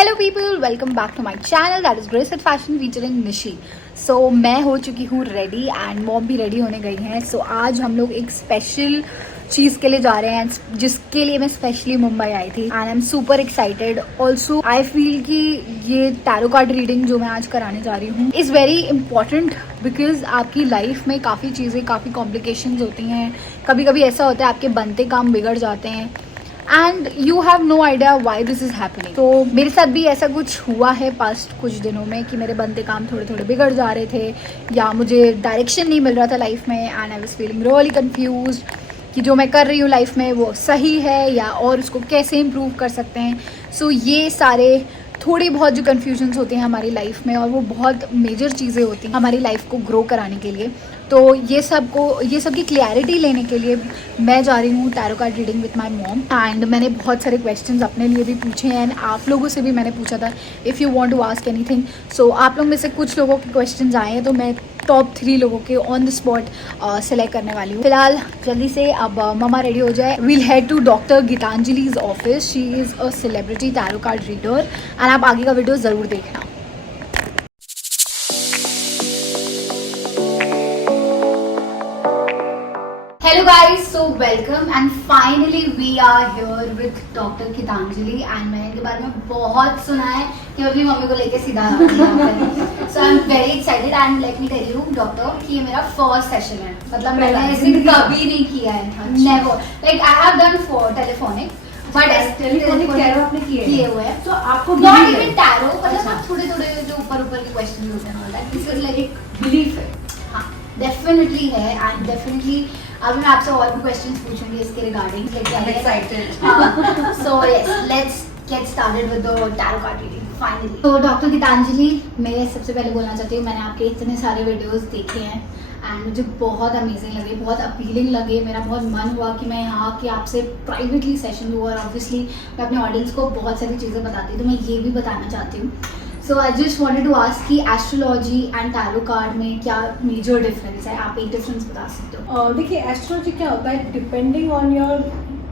Hello people, welcome back to my channel that is grace at fashion featuring Nishi. So मैं हो चुकी हूँ ready and mom भी ready होने गई हैं। सो आज हम लोग एक स्पेशल चीज़ के लिए जा रहे हैं जिसके लिए मैं स्पेशली मुंबई आई थी and I am super excited. Also I feel कि ये टैरो कार्ड रीडिंग जो मैं आज कराने जा रही हूँ इज़ वेरी इंपॉर्टेंट बिकॉज आपकी लाइफ में काफ़ी चीज़ें, काफ़ी कॉम्प्लिकेशंस होती हैं। कभी कभी ऐसा होता है आपके बनते काम बिगड़ जाते हैं and you have no idea why this is happening. तो मेरे साथ भी ऐसा कुछ हुआ है पास्ट कुछ दिनों में कि मेरे बनते काम थोड़े थोड़े बिगड़ जा रहे थे या मुझे डायरेक्शन नहीं मिल रहा था लाइफ में and I was feeling really confused कि जो मैं कर रही हूँ लाइफ में वो सही है या और उसको कैसे इम्प्रूव कर सकते हैं। सो ये सारे थोड़ी बहुत जो कन्फ्यूजन्स होते हैं हमारी लाइफ में और वो बहुत मेजर चीज़ें होती हैं हमारी लाइफ को ग्रो कराने के लिए। तो ये सब की क्लैरिटी लेने के लिए मैं जा रही हूँ tarot card reading with my mom and मैंने बहुत सारे क्वेश्चंस अपने लिए भी पूछे हैं एंड आप लोगों से भी मैंने पूछा था if you want to ask anything. So आप लोग में से कुछ लोगों के क्वेश्चंस आए हैं तो मैं टॉप 3 लोगों के ऑन द स्पॉट सेलेक्ट करने वाली हूँ। फिलहाल जल्दी से अब ममा रेडी हो जाए। We'll head to doctor Geetanjali's office. She is a celebrity tarot card reader and आप आगे का वीडियो ज़रूर देखना। Hello guys, so welcome and finally we are here with Dr. Gitanjali and मैंने इनके बारे में बहुत सुना है कि मैं अपनी मम्मी को लेके सीधा आ रही हूँ। So I'm very excited and let me tell you doctor कि ये मेरा फर्स्ट सेशन है। मतलब मैंने ऐसे कभी नहीं किया है, never. Like I have done for telephonic but telephonic tarot आपने किए हुए हैं। तो आपको Not even tarot, मतलब थोड़े थोड़े जो ऊपर ऊपर के क्वेश्चन होते हैं ना, दिस इज लाइक एक बिलीफ है। हाँ डेफिनेटली है एंड डेफिनेटली अभी मैं आपसे और भी क्वेश्चंस पूछूंगी इसके regarding. So yes, let's get started with the tarot card reading finally. तो डॉक्टर गीतांजलि, मैं सबसे पहले बोलना चाहती हूँ मैंने आपके इतने सारे वीडियोस देखे हैं एंड मुझे बहुत अमेजिंग लगे, बहुत अपीलिंग लगे। मेरा बहुत मन हुआ कि मैं यहाँ कि आपसे प्राइवेटली सेशन दूँ और ऑब्वियसली मैं अपने ऑडियंस को बहुत सारी चीज़ें बताती हूँ तो मैं ये भी बताना चाहती हूँ। So I just wanted to ask कि एस्ट्रोलॉजी एंड टैरो कार्ड में क्या मेजर डिफरेंस है, आप एक डिफरेंस बता सकते हो? देखिए एस्ट्रोलॉजी क्या होता है, depending on your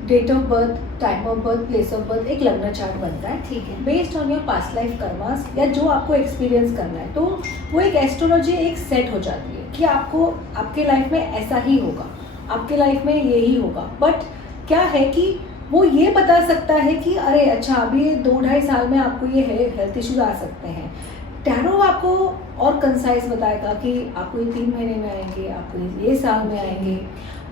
date of birth, time of birth, place of birth एक लग्न चार्ट बनता है। ठीक है। Based on your past life karmas या जो आपको एक्सपीरियंस करना है तो वो एक एस्ट्रोलॉजी एक सेट हो जाती है कि आपको आपके लाइफ में ऐसा ही होगा, आपके लाइफ में यही होगा। बट क्या है कि वो ये बता सकता है कि अरे अच्छा अभी 2-2.5 साल में आपको ये हेल्थ इश्यूज आ सकते हैं। टैरो आपको और कंसाइज बताएगा कि आपको ये 3 महीने में आएंगे, आपको ये साल में आएंगे।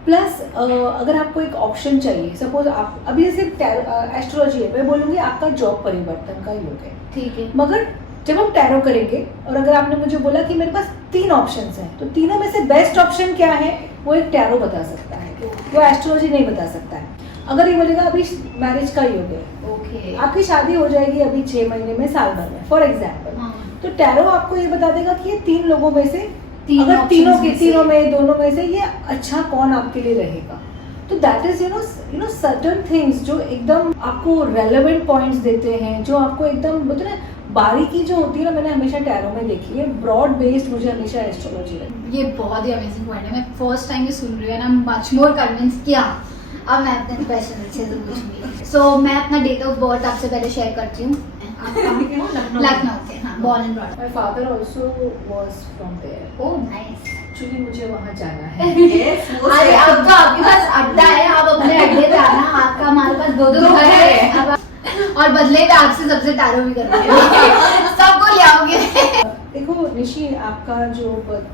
प्लस अगर आपको एक ऑप्शन चाहिए, सपोज आप अभी जैसे एस्ट्रोलॉजी है, मैं बोलूँगी आपका जॉब परिवर्तन का योग है, ठीक है। मगर जब हम टैरो करेंगे और अगर आपने मुझे बोला कि मेरे पास 3 ऑप्शंस हैं तो तीनों में से बेस्ट ऑप्शन क्या है वो एक टैरो बता सकता है, वो एस्ट्रोलॉजी नहीं बता सकता है। अगर ये बोलेगा अभी मैरिज का योग है, ओके, आपकी शादी हो जाएगी अभी 6 महीने में, साल भर में फॉर एग्जाम्पल, तो टैरो आपको ये बता देगा कि ये 3 लोगों में से अगर तीनों में दोनों में से ये अच्छा कौन आपके लिए रहेगा। तो that is you know certain things जो एकदम आपको रेलेवेंट पॉइंट्स देते हैं, जो आपको एकदम बोलते हैं बारीकी जो होती है ना, मैंने हमेशा टैरो में देखी है। ब्रॉड बेस्ड मुझे हमेशा एस्ट्रोलॉजी लगी। ये बहुत ही अमेजिंग पॉइंट है, मैं फर्स्ट टाइम ये सुन रही हूँ and I am much more convince किया। अब मैं अपने क्वेश्चन अच्छे से पूछूंगी। सो मैं अपना डेट ऑफ बर्थ आपसे पहले शेयर करती हूँ। लखनऊ के, हाँ, born and brought up. My father also was from there. Oh, nice. Actually मुझे वहाँ जाना है। अरे अब तो आपके पास अड्डा है, आप अपने अड्डे पे आना। आपका हमारे पास 2 घर है और बदले में आपसे सबसे टैरो भी कर रहे हैं। सबको ले आओगे। देखो निशी, आपका जो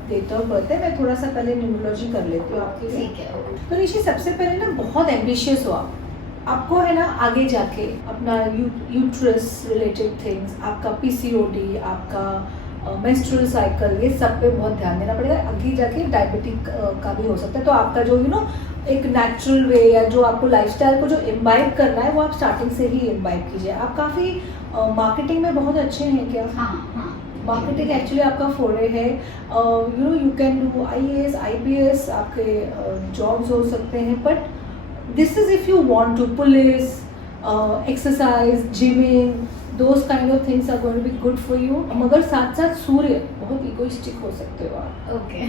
डेट ऑफ बर्थ है, मैं थोड़ा सा पहले न्यूमरोलॉजी कर लेती हूँ आपके लिए। ठीक है। तो निशी सबसे पहले ना बहुत एम्बिशियस हो आपको है ना आगे जाके अपना यूट्रस रिलेटेड थिंग्स, आपका पीसीओडी, आपका मेंस्ट्रुअल साइकिल, ये सब पे बहुत ध्यान देना पड़ेगा। आगे जाके डायबिटिक का भी हो सकता है। तो आपका जो एक नेचुरल वे या जो आपको लाइफस्टाइल को जो इम्बाइब करना है वो आप स्टार्टिंग से ही इम्बाइब कीजिए। आप काफ़ी मार्केटिंग में बहुत अच्छे हैं क्या? हाँ। मार्केटिंग एक्चुअली आपका फोरे है। You can do IAS, IPS, आपके जॉब्स हो सकते हैं। But this is if you want to police, exercise, gymming, those kind of things are going to be good for you. मगर साथ साथ सूर्य बहुत इगोइस्टिक हो सकते हो आप। Okay,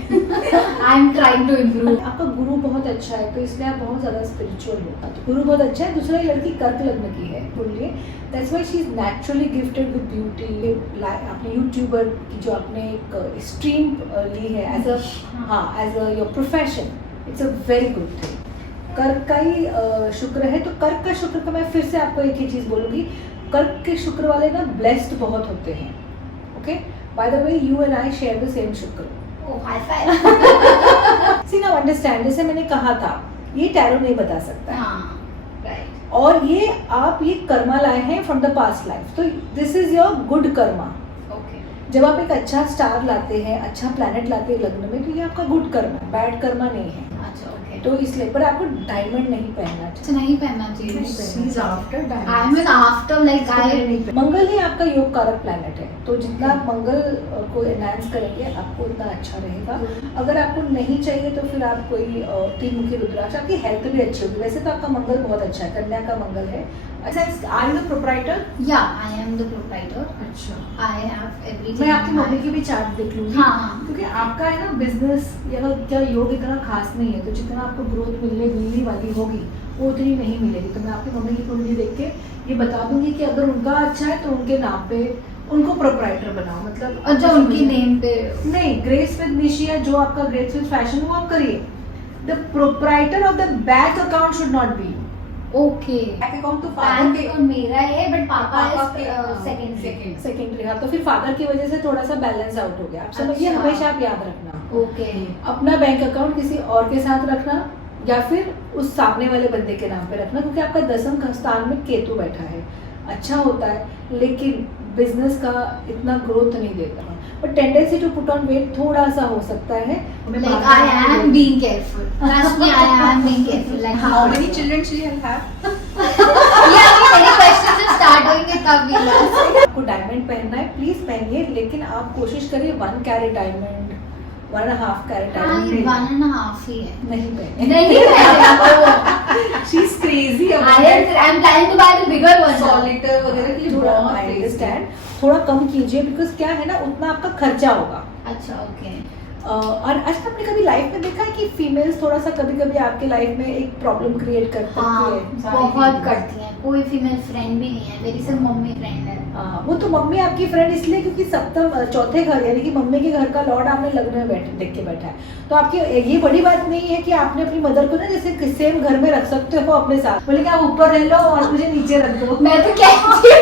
I am trying to improve. आपका गुरु बहुत अच्छा है तो इसलिए आप बहुत ज्यादा स्पिरिचुअल हो। तो गुरु बहुत अच्छा है। दूसरा, लड़की कर्क लग्न की है, बोलिए that's why she is naturally gifted with beauty. आपने यूट्यूबर की जो आपने एक स्ट्रीम ली है as a your profession, it's a very good thing. कर्क का ही शुक्र है, तो कर्क का शुक्र का मैं फिर से आपको एक ही चीज बोलूंगी, कर्क के शुक्र वाले ना ब्लेस्ड बहुत होते हैं। Okay, by the way you and I share the same शुक्र। ओह, हाई फाइव। सी नाउ अंडरस्टैंड, जैसे मैंने कहा था ये टैरो नहीं बता सकता है। हाँ, राइट। और ये आप ये कर्मा लाए हैं फ्रॉम द पास्ट लाइफ, तो this is your good Karma. Okay, जब आप एक अच्छा स्टार लाते हैं, अच्छा प्लैनेट लाते हैं लग्न में, तो ये आपका गुड कर्मा है, बैड कर्मा नहीं है। अच्छा, ओके। तो इसलिए पर आपको डायमंड नहीं पहनना अच्छा, नहीं पहनना चाहिए। She's after diamond. I am an after like I मंगल ही आपका योग कारक प्लैनेट है, तो जितना आप मंगल को एनहांस करेंगे आपको उतना अच्छा रहेगा। अगर आपको नहीं चाहिए तो फिर आप कोई तीन मुखी रुद्राक्ष, आपकी हेल्थ भी अच्छी होगी। वैसे तो आपका मंगल बहुत अच्छा है, कन्या का मंगल है। अच्छा, are you the proprietor? या आई एम द प्रोप्राइटर। अच्छा, आई हैव एवरीथिंग। मैं आपकी मम्मी की भी चार्ट देख लूंगी। हाँ। क्योंकि आपका है ना बिजनेस या योग इतना खास नहीं है, तो जितना आपको ग्रोथ मिलने वाली होगी वो उतनी नहीं मिलेगी। तो मैं आपकी मम्मी की कुंडली देख के ये बता दूंगी कि अगर उनका अच्छा है तो उनके नाम पे उनको प्रोप्राइटर बनाओ। मतलब अच्छा, उनकी नेम पे नहीं, ग्रेस विद निशी या जो आपका ग्रेस विद फैशन वो आप करिए। The proprietor of the bank account should not be. Okay. Bank account तो बैंक अकाउंट मेरा है, बट पापा पापा सेकंड सेकेंडरी। हाँ, तो फिर फादर की वजह से थोड़ा सा बैलेंस आउट हो गया। आप समझिए, अच्छा। हमेशा आप याद रखना ओके। अपना बैंक अकाउंट किसी और के साथ रखना या फिर उस सामने वाले बंदे के नाम पे रखना, क्योंकि आपका दसम का स्थान में केतु बैठा है। अच्छा होता है लेकिन बिजनेस का इतना ग्रोथ नहीं देता, but tendency to put on weight थोड़ा सा हो सकता है। Like I am being careful. Trust me, I am being careful. Like How many children she will have? Yeah, मेरे questions जब start होंगे तब भी last। आपको डायमंड पहनना है, प्लीज पहनिए, लेकिन आप कोशिश करिए 1 कैरेट डायमंड, 1.5 कैरेट हाँ, डायमंड 1.5 ही है। नहीं पहने। नहीं है। She's crazy about I'm planning to buy the bigger one. solitaire वगैरह की थोड़ा बहुत आई crazy। अंडरस्टैंड, थोड़ा कम कीजिए, बिकॉज क्या है ना, उतना आपका खर्चा होगा। अच्छा, ओके। और अच्छा, आपने कभी लाइफ में देखा है कि फीमेल्स थोड़ा सा कभी कभी आपके लाइफ में एक प्रॉब्लम क्रिएट कर सकती हाँ, है? बहुत करती हैं। कोई फीमेल फ्रेंड भी नहीं है मेरी, सिर्फ मम्मी फ्रेंड है। वो तो मम्मी आपकी फ्रेंड इसलिए क्योंकि सप्तम चौथे घर यानी कि मम्मी के घर का लॉर्ड आपने लग्न में बैठे देख के बैठा है। तो आपकी ये बड़ी बात नहीं है कि आपने अपनी मदर को ना जैसे सेम घर में रख सकते हो अपने साथ। बोले कि आप ऊपर रह लो और मुझे नीचे रख दो। मैं तो कहती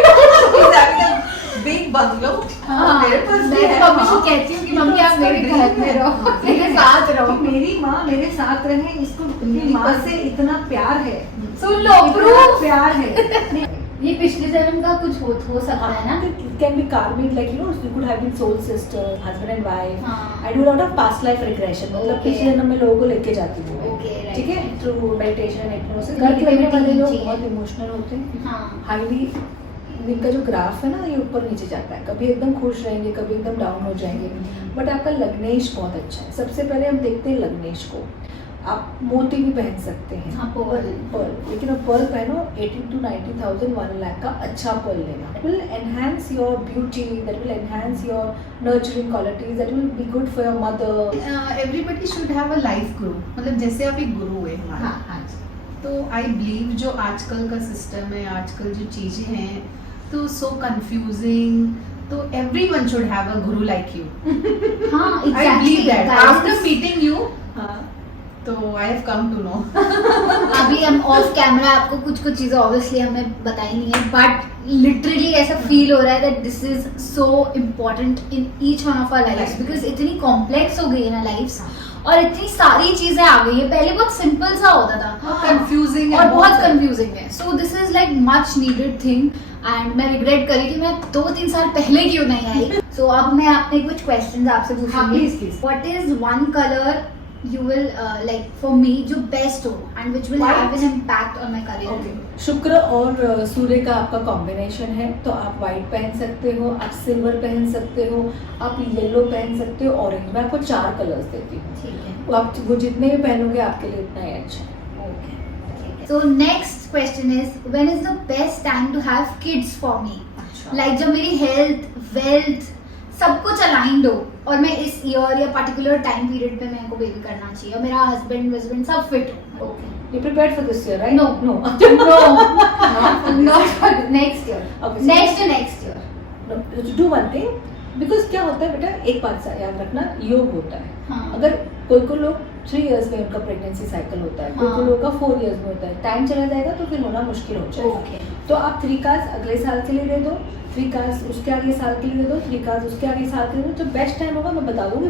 बिग बंगलो हाँ, मेरे पास भी मैं है। तो मम्मी से कहती हूँ कि मम्मी आप मेरे घर में रहो, मेरे साथ रहो। मेरी माँ मेरे साथ रहे, इसको अपनी माँ से इतना प्यार है, सुन लो, इतना प्रूफ। प्यार है। ये पिछले जन्म का कुछ हो सकता है ना। It can be karmic, like you could have been soul sister, husband and wife. हाँ। I do a lot of past life regression, मतलब Okay. पिछले जन्म में लोगों को लेके जाती हूँ मैं। Okay, right. ठीक है, थ्रू मेडिटेशन, हिप्नोसिस। तो घर लगने वाले लोग चाहिए। बहुत इमोशनल होते हैं, हाँ, हाईली। इनका जो ग्राफ है ना, ये ऊपर नीचे जाता है, कभी एकदम खुश रहेंगे, कभी एकदम डाउन हो जाएंगे। बट आपका लग्नेश बहुत अच्छा है। सबसे पहले हम देखते हैं लग्नेश को। आप मोती भी पहन सकते हैं, हाँ, pearl। पर्ल, लेकिन अब पर्ल पहनो 80 to 90,000 1 लाख का अच्छा पर्ल लेना। It will enhance your beauty, that will enhance your nurturing qualities, that will be good for your mother. Everybody should have a life गुरु, मतलब जैसे आप एक गुरु है हमारा। हाँ, हाँ। तो आई बिलीव जो आजकल का सिस्टम है, आजकल जो चीजें हैं, तो सो कंफ्यूजिंग, तो everyone should have a guru like you. हाँ, I believe exactly, that guys। After meeting you, हाँ, तो I have come to know. अभी हम ऑफ कैमरा आपको कुछ चीजें ऑब्वियसली हमें बताई नहीं है, बट लिटरली ऐसा फील हो रहा है that this is so important in each one of our lifes, because इतनी कॉम्प्लेक्स हो गई है ना लाइफ्स, और इतनी सारी चीजें आ गई है। पहले बहुत सिंपल सा होता था, कंफ्यूजिंग और बहुत कंफ्यूजिंग है। So this is like much needed thing, and मैं रिग्रेट करी कि मैं 2-3 साल पहले क्यों नहीं आई। सो अब मैं अपने कुछ क्वेश्चंस आपसे हाँ, पूछूंगी। please, please. What is one colour you will like for me जो best हो and which will White. have an impact on my career? Okay. शुक्र और सूर्य का आपका कॉम्बिनेशन है, तो आप व्हाइट पहन सकते हो, आप सिल्वर पहन सकते हो, आप येलो पहन सकते हो, ऑरेंज। मैं आपको 4 कलर्स देती हूँ, ठीक है। वो आप वो जितने भी पहनोगे आपके लिए उतना ही अच्छा है। Okay. So next question is, when is the best time to have kids for me? अच्छा, लाइक जब मेरी हेल्थ वेल्थ सब कुछ अलाइंड हो और मैं इस ईयर या पर्टिकुलर टाइम पीरियड पे मेरे को बेबी करना चाहिए और मेरा हस्बैंड सब फिट हो. Okay. You prepared for this year, right? No. No. No, not for next year. Okay, so- Next year. No. Do one thing. Because क्या होता है बेटा, एक बात याद रखना, योग होता है. हाँ. अगर कोई लोग 3 इयर्स में उनका प्रेगनेंसी साइकिल होता है, हाँ. कोई लोग का 4 इयर्स में होता है. टाइम चला जाएगा तो फिर होना मुश्किल हो जाएगा. Okay. तो आप 3 कार्ड्स अगले साल के लिए दे दो, 3 कार्ड्स उसके आगे साल के लिए दे दो, 3 कार्ड्स उसके आगे साल के लिए दे दो. तो बेस्ट टाइम होगा मैं बता दूंगी,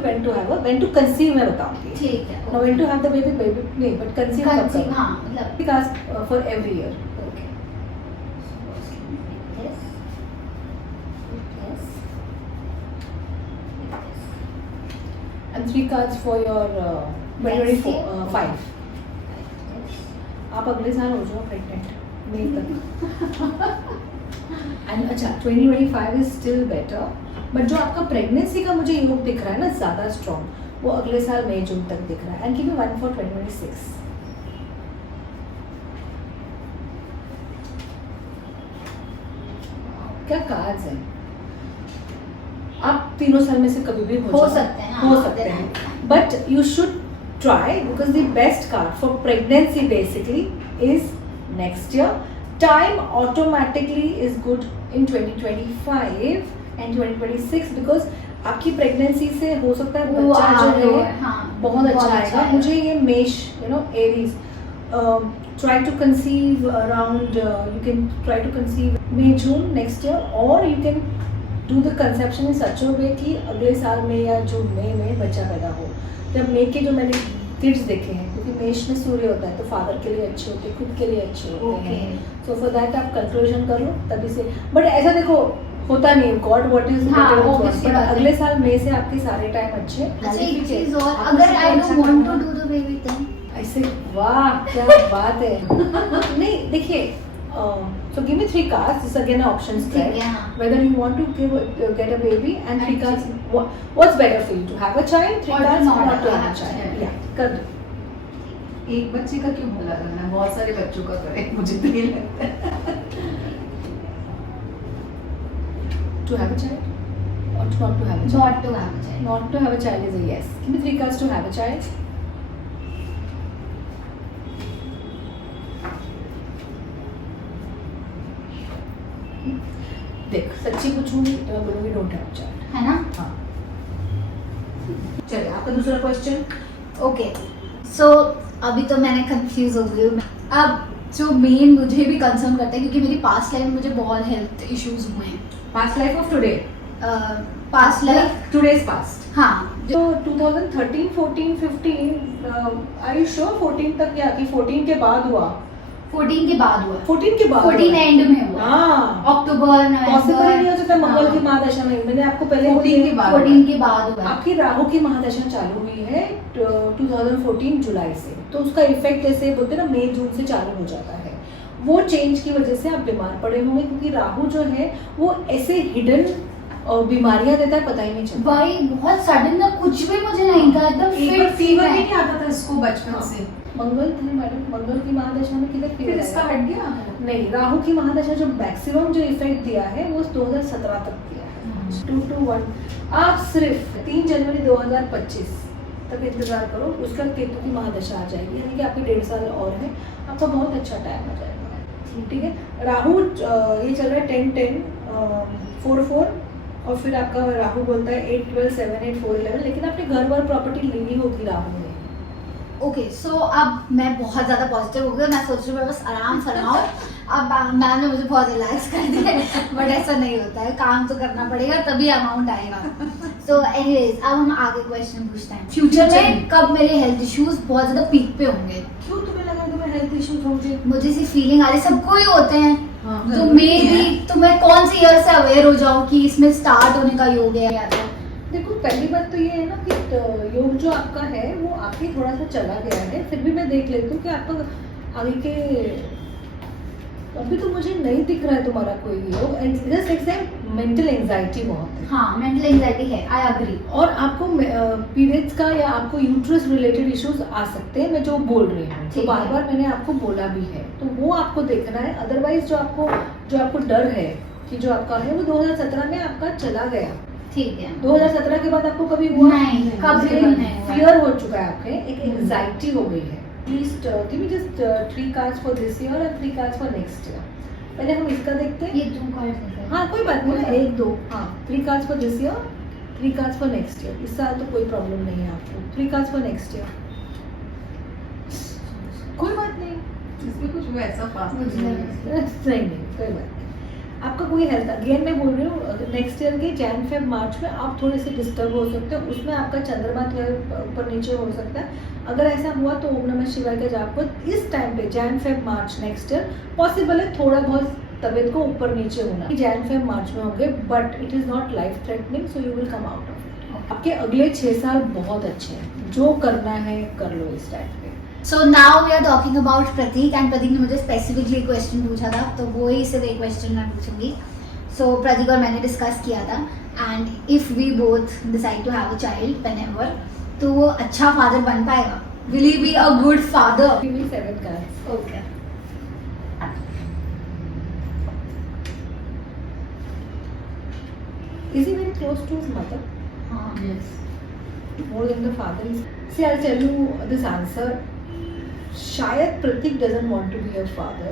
when to conceive मैं बताऊंगी. ठीक है. Now when to have the baby नहीं, but conceive कब Conceive, करना. हाँ, मतलब 3 cards for every year. okay. Yes. Yes. And 3 cards for your 2024 5. आप अगले साल हो जाओ प्रेग्नेंट मई तक. एंड अच्छा 2025 इज स्टिल बेटर, बट जो आपका प्रेगनेंसी का मुझे योग दिख रहा है ना ज़्यादा स्ट्रॉन्ग, वो अगले साल मई जून तक दिख रहा है. And give me 1 for 2026. क्या कार्ड्स हैं? आप तीनों साल में से कभी भी हो जाओ. सकते हैं, हो हाँ, सकते हैं. हाँ. But you should try because the best card for pregnancy basically is next year. Time automatically is good in 2025 and 2026 because आपकी प्रेगनेंसी से हो सकता है वो बच्चा आ जो रहा है हाँ, बहुत अच्छा आएगा. मुझे ये मेष Aries try to conceive around you can try to conceive May June next year or you can do the conception in such a way कि अगले साल में या जून में बच्चा पैदा हो. जब मे के जो मैंने किड्स देखे हैं, क्योंकि मेष में सूर्य होता है तो फादर के लिए अच्छे होते हैं, खुद के लिए अच्छे होते हैं. सो फॉर दैट आप कंक्लूजन कर लो तभी से. बट ऐसा देखो होता नहीं, गॉड व्हाट इज हाँ, obviously बात है. अगले साल मई से आपके सारे टाइम अच्छे. अच्छा एक चीज और, अगर I don't want to do the baby thing, ऐसे वाह क्या बात है. नहीं देखिए, so give me 3 cards. This again options ठीक there. है, हाँ. Whether you want to get a baby and 3 cards. What's better for you to have a child? 3 Or to cards not not to have a have child. child. Yeah, कर दो. एक बच्चे का क्यों भला करना, बहुत सारे बच्चों का करें, मुझे तो ये लगता है. To have a child or not to have a child? Not to have a child. Not to have a child is a yes. Give me 3 cards to have a child. देख सच्ची पूछूंगी तो मैं बोलूंगी डोंट हैव चाइल्ड. है ना. हाँ. चलिए आपका दूसरा क्वेश्चन. ओके सो अभी तो मैंने कंफ्यूज हो गई हूँ. अब जो मेन मुझे भी कंसर्न करता है क्योंकि मेरी पास्ट लाइफ में मुझे बहुत हेल्थ इश्यूज हुए हैं. Past life of today. Past life Today's past. हाँ तो 2013, 14, 15 are you sure 14 तक या कि 14 के बाद हुआ? 14 के बाद हुआ. 14 के बाद 14 हुआ? एंड में हुआ. हाँ. अक्टूबर पॉसिबल ही नहीं हो सकता मंगल हाँ. की महादशा में. मैंने आपको पहले 14 के बाद 14 के बाद हुआ. आपकी राहु की महादशा चालू हुई है 2014 जुलाई से. तो उसका इफेक्ट जैसे बोलते हैं ना मई जून से चालू हो जाता है. वो चेंज की वजह से आप बीमार पड़े होंगे क्योंकि राहु जो है वो ऐसे हिडन बीमारियां देता है, पता ही नहीं चलता. भाई बहुत सडन ना कुछ भी मुझे नहीं था, एकदम एक बार फिट फीवर है. भी नहीं आता था इसको बचपन से, मंगल थे मैडम, मंगल की महादशा में किधर फिर fever इसका आएगा? हट गया. नहीं, राहु की महादशा जो मैक्सिमम जो इफेक्ट दिया है वो 2017 तक दिया है. 2 to 1 आप सिर्फ 3 जनवरी 2025 तक इंतजार करो, उसका केतु की महादशा आ जाएगी, यानी कि आपके 1.5 साल और है, आपका बहुत अच्छा टाइम आ जाएगा. ठीक है. राहु ये चल रहा है 10, 10, 4, 4 और फिर आपका राहु बोलता है 8, 12, 7, 8, 4, 11. लेकिन आपने घर वर प्रॉपर्टी लेनी होगी राहु में. ओके सो अब मैं बहुत ज़्यादा पॉजिटिव हो गई. मैं सोच रही हूँ मैं बस आराम फरमाऊँ. अब मैम ने मुझे बहुत रिलैक्स कर दिया बट ऐसा नहीं होता है, काम तो करना पड़ेगा तभी अमाउंट आएगा. सो एनीवेज अब हम आगे क्वेश्चन पूछते हैं. फ्यूचर में कब मेरे हेल्थ इश्यूज बहुत ज़्यादा पीक पे होंगे? क्यों तुम्हें लगा तुम्हें हेल्थ इश्यूज होंगे? मुझे ऐसी फीलिंग आ रही, सबको ही होते हैं. हाँ, तो मे भी तो मैं कौन सी ईयर से अवेयर हो जाऊँ कि इसमें स्टार्ट होने का योग है या तो. देखो पहली बात तो ये है ना कि योग जो आपका है वो आपके थोड़ा सा चला गया है. फिर भी मैं देख लेती हूँ कि आपका आगे के अभी तो मुझे नहीं दिख रहा है तुम्हारा कोई योग. जस्ट एग्जाम मेंटल एंजाइटी बहुत है. हाँ मेंटल एंजाइटी है, आई अग्री. और आपको पीरियड्स का या आपको यूट्रस रिलेटेड इश्यूज आ सकते हैं, मैं जो बोल रही हूँ तो ठीक बार है. बार मैंने आपको बोला भी है, तो वो आपको देखना है. अदरवाइज जो आपको डर है कि जो आपका है वो 2017 में आपका चला गया। ठीक है। 2017 के बाद आपको कभी हुआ नहीं, कभी नहीं हुआ। फियर हो चुका है आपके, एक एंजाइटी हो गई है। Please give me just 3 cards for this year and 3 cards for next year. पहले हम इसका देखते हैं। ये 2 कार्ड है। हाँ कोई बात नहीं, 1 2 हाँ 3 cards for this year, 3 cards for next year. इस साल तो कोई प्रॉब्लम नहीं है आपको। 3 कार्ड्स फॉर नेक्स्ट ईयर। कोई बात नहीं, इसमें कुछ वैसा फास्ट नहीं कोई बात नहीं। आपका कोई हेल्थ, अगेन मैं बोल रही हूँ नेक्स्ट ईयर के जैन फेब मार्च में आप थोड़े से डिस्टर्ब हो सकते हो। उसमें आपका चंद्रमा थोड़ा ऊपर नीचे हो सकता है। अगर ऐसा हुआ तो ओम नमः शिवाय का जाप को इस टाइम पे Jan Feb March next year possible है थोड़ा बहुत तबीयत को ऊपर नीचे होना। जैन फेब मार्च में होंगे but it is not life threatening, so you will come out of it. आपके अगले 6 साल बहुत अच्छे हैं, जो करना है कर लो इस टाइम पे। So now we are talking about Prateek and Prateek ने मुझे स्पेसिफिकली क्वेश्चन पूछा था, तो वो ही सिर्फ एक क्वेश्चन मैं पूछूंगी। सो प्रतीक और मैंने डिस्कस किया था and if we both decide to have a child whenever, तो वो अच्छा फादर बन पाएगा? Will he be a good father? Give me 7 cards. Okay. Is he very close to his mother? हाँ। Yes. More than the father is. See, I'll tell you this answer. शायद प्रतीक doesn't want to be a father.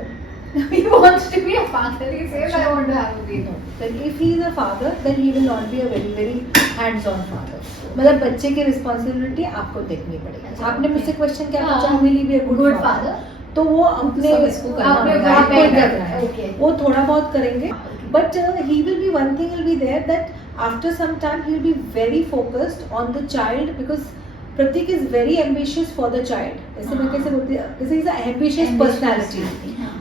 He wants to be a father. He says I want to have a baby. Then if he is a father, then he will not be a very very hands-on father. मतलब बच्चे की responsibility आपको देखनी पड़ेगी। आपने मुझसे question क्या पूछा, will he be a good father? तो वो अपने सब इसको करना अपने होगा। आप पे करना है। Okay. वो थोड़ा बहुत करेंगे, but he will be one thing will be there that after some time he will be very focused on the child because Pratik is very ambitious for the child. ऐसे मैं कैसे बोलती हूँ, जैसे इज एम्बिशियस पर्सनालिटी,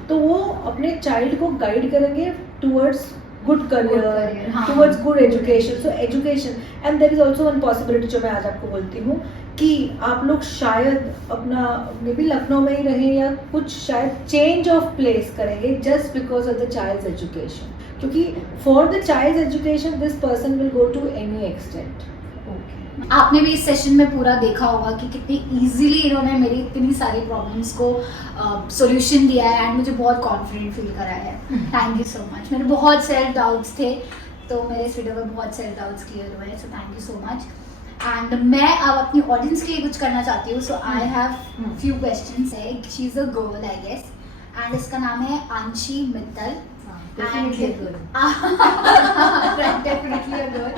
तो वो अपने child को गाइड करेंगे टुवर्ड्स गुड करियर, career, हाँ। Towards good education. So education and there is also one possibility जो मैं आज आपको बोलती हूँ कि आप लोग शायद अपना मे बी लखनऊ में ही रहें या कुछ शायद चेंज ऑफ प्लेस करेंगे just because of the child's education, क्योंकि for the child's education this person will go to any extent. आपने भी इस सेशन में पूरा देखा होगा कि कितनी इजीली इन्होंने मेरी इतनी सारी प्रॉब्लम्स को सॉल्यूशन दिया है एंड मुझे बहुत कॉन्फिडेंट फील कराया है। Thank you so much. मेरे बहुत सेल्फ डाउट्स थे, तो मेरे इस वीडियो में बहुत सेल्फ डाउट्स क्लियर हुए, so thank you so much. And मैं अब अपनी ऑडियंस के लिए कुछ करना चाहती हूँ, so I have few questions है। She is a girl I guess and इसका नाम है आंशी Mittal. Definitely a girl. Definitely a girl.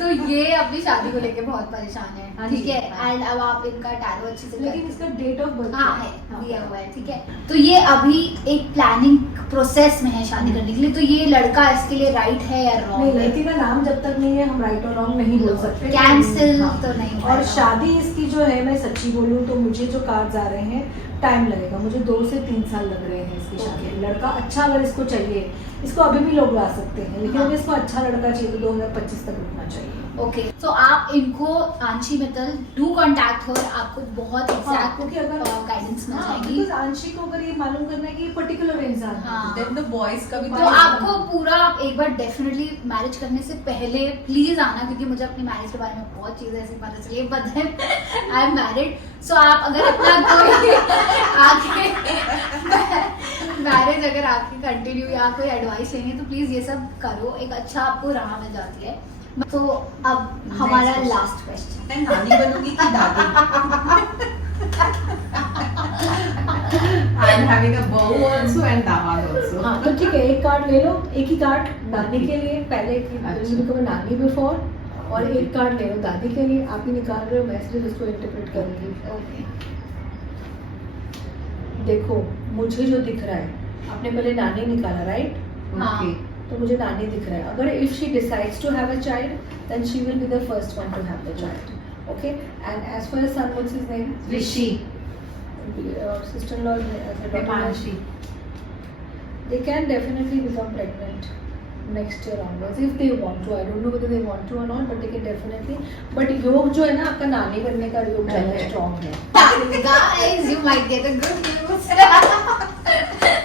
तो ये अपनी शादी को लेके बहुत परेशान है, हाँ ठीक जी, है। हाँ। एंड अब आप इनका टैरो अच्छे से लेकिन करके- इसका डेट ऑफ बर्थ हाँ है, दिया हुआ है, ठीक है। तो ये अभी एक प्लानिंग प्रोसेस में है शादी करने के लिए, तो ये लड़का इसके लिए राइट है या नहीं, रॉन्ग? लड़की का नाम जब तक नहीं है हम राइट और रॉन्ग नहीं बोल सकते। कैंसिल हाँ। तो नहीं और शादी इसकी जो है, मैं सच्ची बोलूं तो मुझे जो कार्ड्स आ रहे हैं टाइम लगेगा, मुझे 2 से 3 साल लग रहे हैं इसकी शादी। लड़का अच्छा अगर इसको चाहिए, इसको अभी भी लोग ला सकते हैं, लेकिन हाँ। अगर इसको अच्छा लड़का चाहिए तो 2025 तक रुकना चाहिए। ओके, तो आप इनको आंशी मित्तल डू कांटेक्ट हो, आपको बहुत एग्जैक्ट क्योंकि अगर गाइडेंस मिल हाँ, जाएगी। because आंशी को अगर ये मालूम करना है कि ये पर्टिकुलर इंसान है, हाँ। Then the boys का भी तो आपको पूरा एक बार डेफिनेटली मैरिज करने से पहले प्लीज आना, क्योंकि मुझे अपनी मैरिज के बारे में बहुत चीजें ऐसी पता चली है, but then I am married. So आप अगर अपना कोई आगे मैरिज अगर आपकी कंटिन्यू या कोई एडवाइस लेंगे तो प्लीज ये सब करो, एक अच्छा आपको राह मिल जाती है। तो अब हमारा question. लास्ट क्वेश्चन, मैं नानी बनूंगी कि दादी? I am having a bow also and दामाद also. हाँ तो ठीक है, एक कार्ड ले लो, एक ही कार्ड नानी के लिए, पहले अच्छा। नानी बिफोर, और एक कार्ड ले लो दादी के लिए। आप ही निकाल रहे हो, मैं सिर्फ इसको इंटरप्रेट करूंगी। ओके देखो मुझे जो दिख रहा है, आपने पहले नानी निकाला राइट, Okay. तो मुझे नानी दिख रहा है। अगर if she decides to have a child then she will be the first one to have the child. Okay, and as for a son what's his name? Rishi. Sister in law Himanshi. they can definitely become pregnant next year onwards if they want to. I don't know whether they want to or not, but they can definitely. But योग जो है ना आपका नानी बनने का योग ज़्यादा है। strong है। guys, you might get a good news.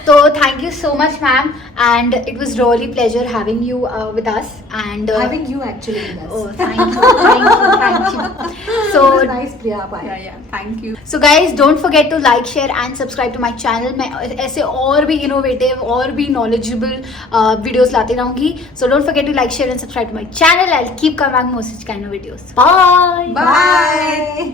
तो thank you so much, ma'am, and it was really pleasure having you with us. And Having you actually with us. oh, thank you, thank you, thank you. So It was nice प्रिया आप आए. yeah, thank you. So guys, don't forget to like, share and subscribe to my channel. मैं ऐसे और भी innovative और भी knowledgeable videos लाते रहूँगी. So don't forget to like, share and subscribe to my channel. I'll keep coming back more such kind of videos. Bye. Bye.